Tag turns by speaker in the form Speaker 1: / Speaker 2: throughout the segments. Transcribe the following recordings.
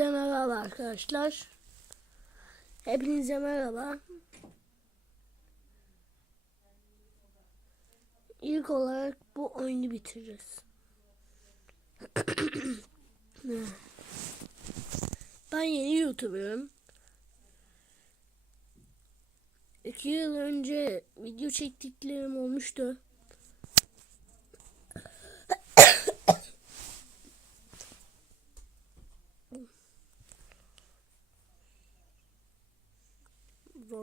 Speaker 1: Hepinize merhaba arkadaşlar. Hepinize merhaba. İlk olarak bu oyunu bitireceğiz. ben yeni YouTuber'ım. İki yıl önce video çektiklerim olmuştu.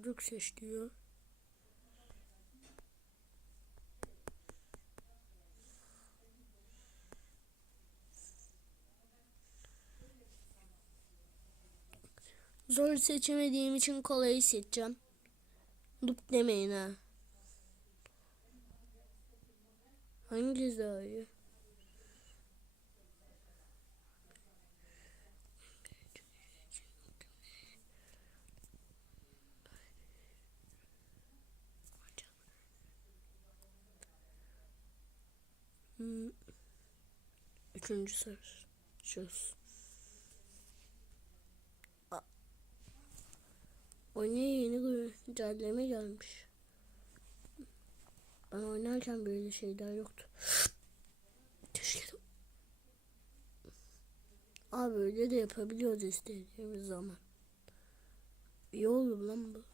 Speaker 1: Zorluk seçiyor. Zor seçemediğim için kolayı seçeceğim. Dup demeyin ha. Hangisi daha? Hmm. Üçüncü söz. Söz. Oyuna yeni güncelleme gelmiş. Ben oynarken böyle şeyler yoktu. Keşke. Abi öyle de yapabiliyoruz istediğimiz zaman. İyi oldu lan bu.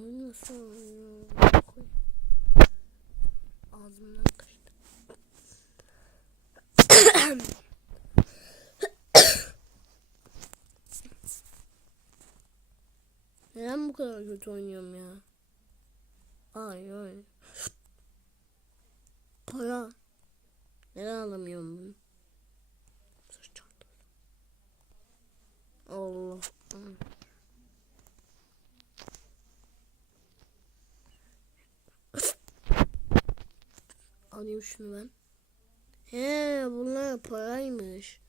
Speaker 1: Onu nasıl oynuyor? Koy. Ağzımdan kaçtı. Neden bu kadar kötü oynuyorum ya? Ay ay. Para. Neden alamıyorum bunu? Allah. Alayım şunu ben. He bunlar paraymış.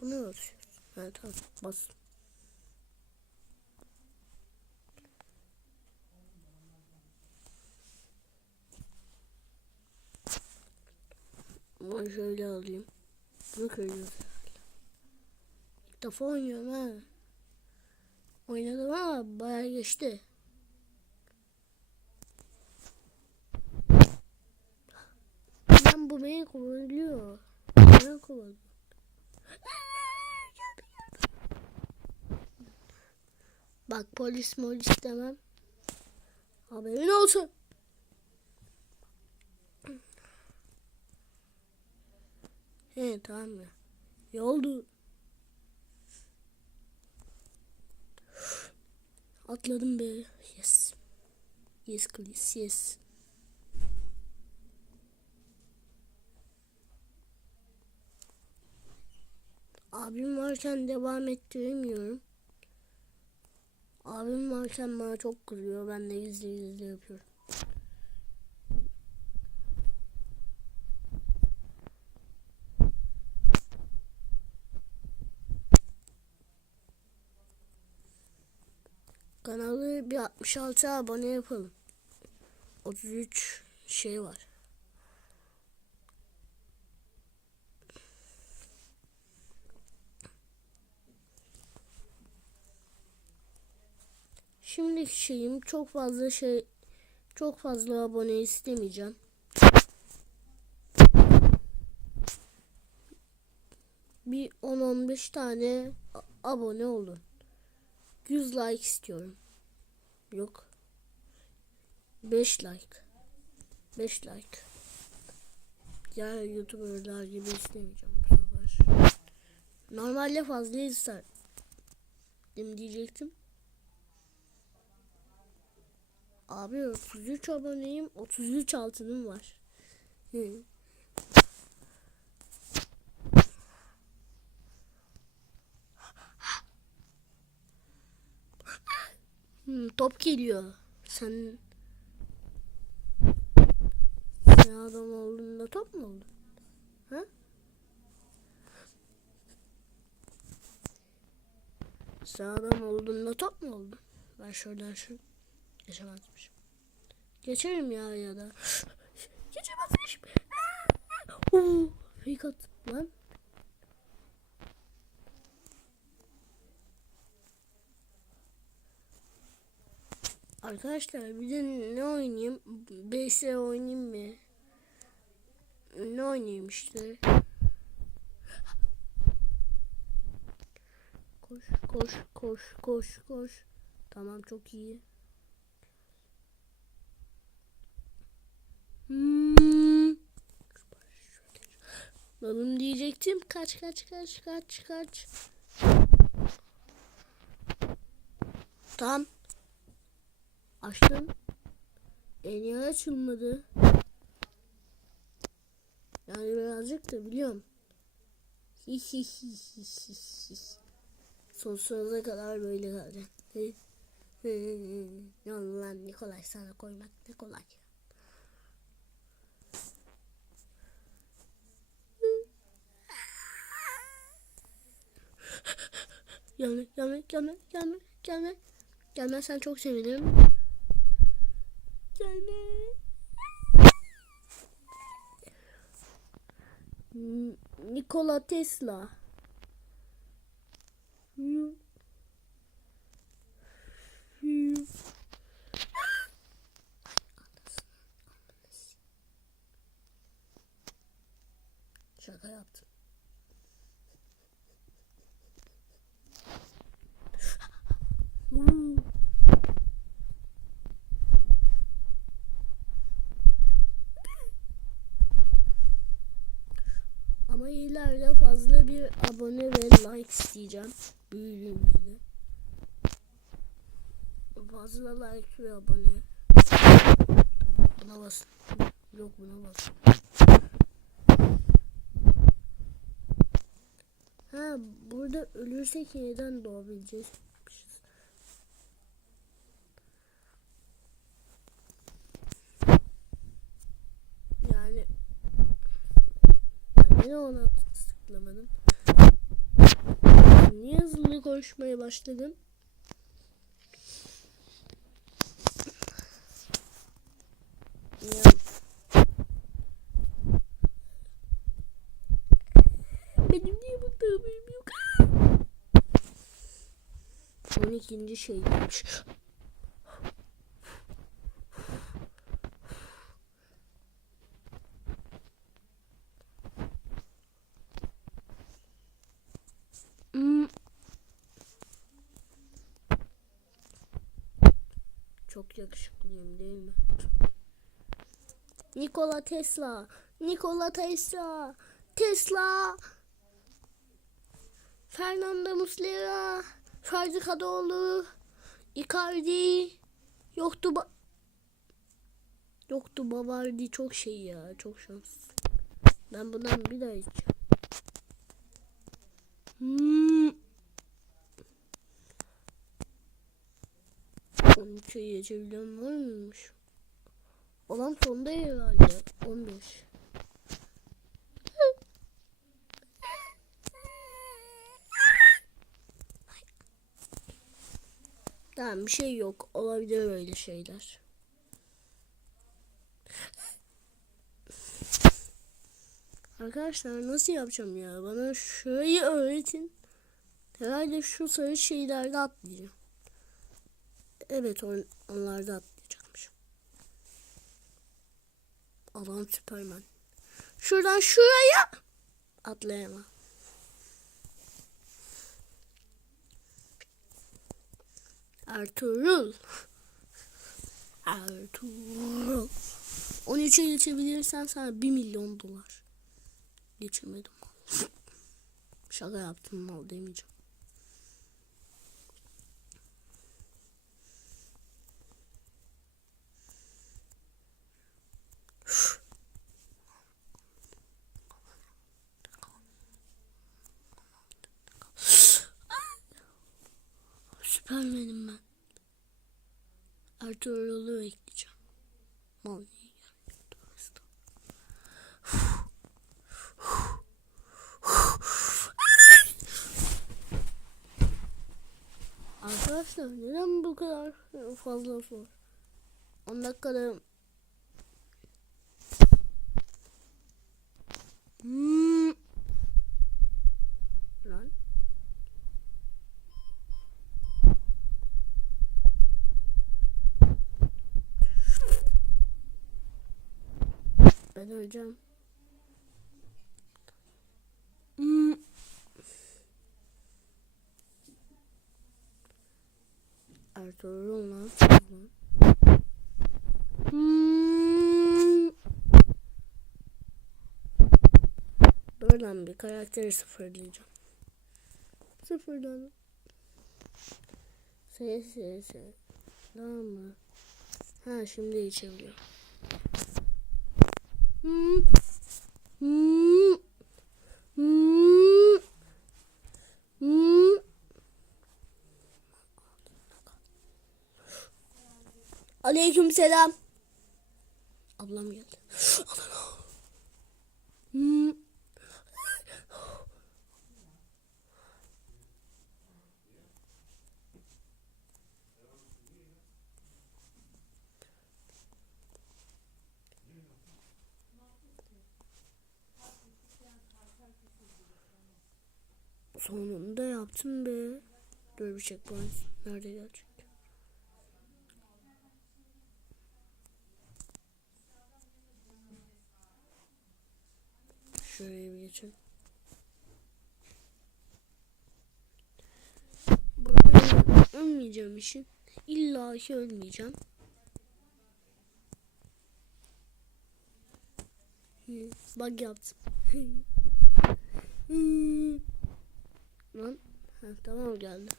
Speaker 1: Bunu basıyoruz. Ha tamam bas. Ben şöyle alayım. Bunu koyuyoruz herhalde. İlk oynuyorum ha. Oynadım ama bayağı geçti. Lan bu beni kovalıyor. Beni kovalıyor. Bak polis molis demem. Haberin olsun. He tamam ya. İyi oldu. Atladım be. Yes. Yes please yes. Abim varken devam ettiremiyorum. Abim varken bana çok kızıyor. Ben de gizli gizli yapıyorum. Kanalı bir 66 abone yapalım. 33 şey var. Şimdiki şeyim çok fazla şey çok fazla abone istemeyeceğim. Bir 10-15 tane abone olun. 100 like istiyorum. Yok. 5 like. 5 like. Ya youtuberlar gibi istemeyeceğim bu sefer. Normalde fazla ister. Dem diyecektim. Abi 33 aboneyim 33 altınım var. Hı. Hmm, top geliyor. Sen sen adam olduğunda top mu oldun? Ha? Sen adam olduğunda top mu oldun? Ben şuradan şu geçemezmişim. Geçerim ya ya da. Geçemezmişim. Oo, fake at lan. Arkadaşlar bir de ne oynayayım? BS oynayayım mı? Ne oynayayım işte? Koş koş koş koş koş. Tamam çok iyi. Hmm. Balım diyecektim. Kaç kaç kaç kaç kaç. Tamam. Açtım. En iyi açılmadı. Yani birazcık da biliyorum. Sonsuza kadar böyle kalacak. Ne oldu lan Nikolay sana koymak ne kolay. Gelme, gelme, gelme, gelme, gelme. Gelmezsen çok sevinirim. Nikola Tesla. Hı. Hı. Şaka yaptım. Hı. Ama ileride fazla bir abone ve like isteyeceğim. Büyüdüğümüzde. Fazla like ve abone. Buna basın. Yok buna basın. Ha burada ölürsek yeniden doğabileceğiz. Yani ben niye ona koşmaya başladım? Benim niye haberim yok? 12. şeymiş. Çok yakışıklıyım değil mi? Nikola Tesla. Nikola Tesla. Tesla. Fernando Muslera. Ferdi Kadıoğlu. Icardi. Yoktu ba Yoktu Bavardi çok şey ya. Çok şans. Ben bundan bir daha içeceğim. Hmm. 13'e geçebilen var mıymış? Olan sonda herhalde. 15. Tamam bir şey yok. Olabilir öyle şeyler. Arkadaşlar nasıl yapacağım ya? Bana şurayı öğretin. Herhalde şu sarı şeylerde atlayacağım. Evet on, onlarda atlayacakmışım. Adam Süperman. Şuradan şuraya atlayamam. Ertuğrul. Ertuğrul. 13'e geçebilirsen sana 1 milyon dolar. Geçemedim. Şaka yaptım mal demeyeceğim. Süpermenim ben. Ertuğrul'u bekleyeceğim. Mal. Arkadaşlar neden bu kadar fazla zor? 10 dakikada Hmm. Lan. Öleceğim. Hmm. Ertuğrul lan. Hmm. Buradan bir karakteri sıfırlayacağım. Sıfırdan. S S S. Tamam mı? Ha şimdi içebiliyor. Hmm. Hmm. Hmm. Hmm. Aleyküm selam. Ablam geldi. Hmm. Sonunda yaptım be. Dur bir checkpoint. Nerede gelecek? Şuraya bir geçelim. Burada ölmeyeceğim işin. İlla ki ölmeyeceğim. Bug yaptım. Tamam geldi.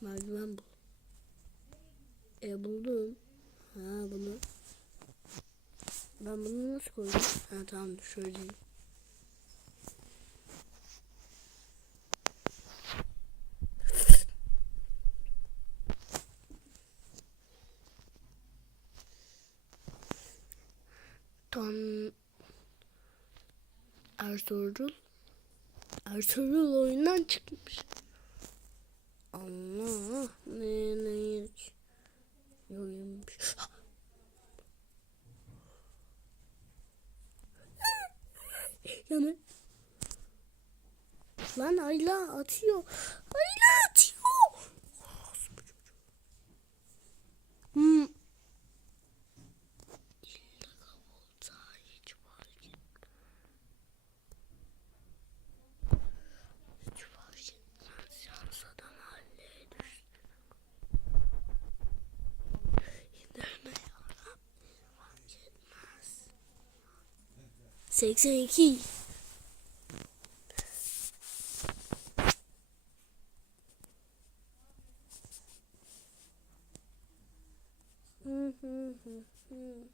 Speaker 1: Merdiven bul. E buldum. Ha bunu. Ben bunu nasıl koydum? Ha tamam şöyle. Tam Ertuğrul Ertuğrul oyundan çıkmış. Allah ne ne Yoymuş. Yani Lan Ayla atıyor. Ayla atıyor. Hmm. 82 Hı hı hı hı.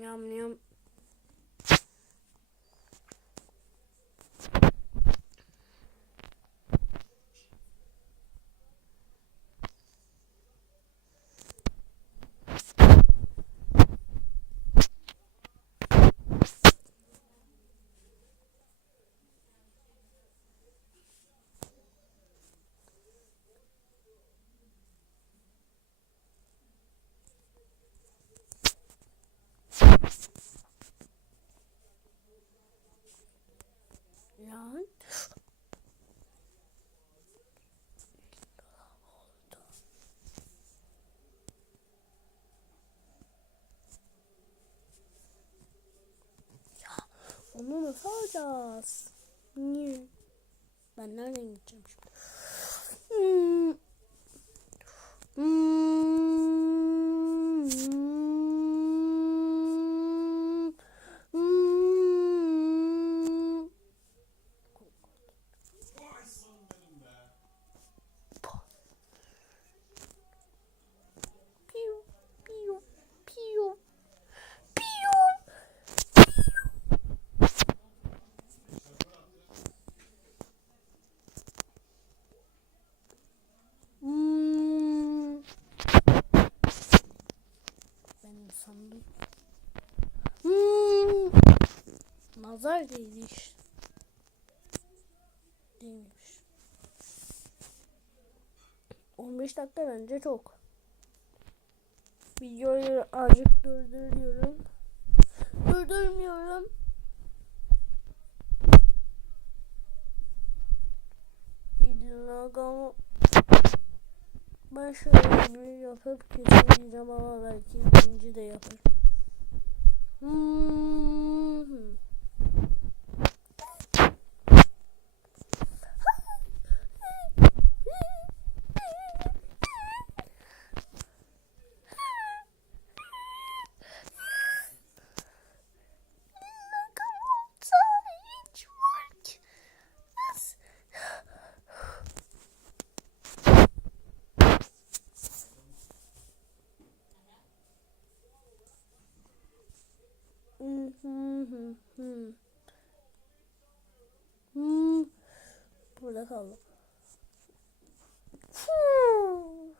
Speaker 1: Yam yam. Lan. Ya onu nasıl alacağız? Niye? Ben nereden gideceğim şimdi? Hmm. Hmm. Nazar değdi işte. Değilmiş. 15 dakika bence çok. Videoyu azıcık durduruyorum. Durdurmuyorum. İllagam ben şöyle bir yapıp kesileceğim ama belki ikinci de yaparım. Hmm, hmm, hmm, hmm. Hmm. Çuu.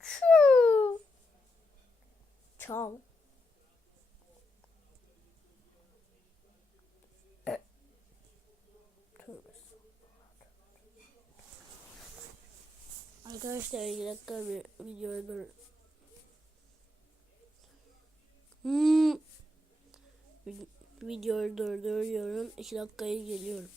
Speaker 1: Çuu. Çal. E. Arkadaşlar bir dakika bir videoyu dur. Hmm. Vid- Videoyu durduruyorum. 2 dakikaya geliyorum.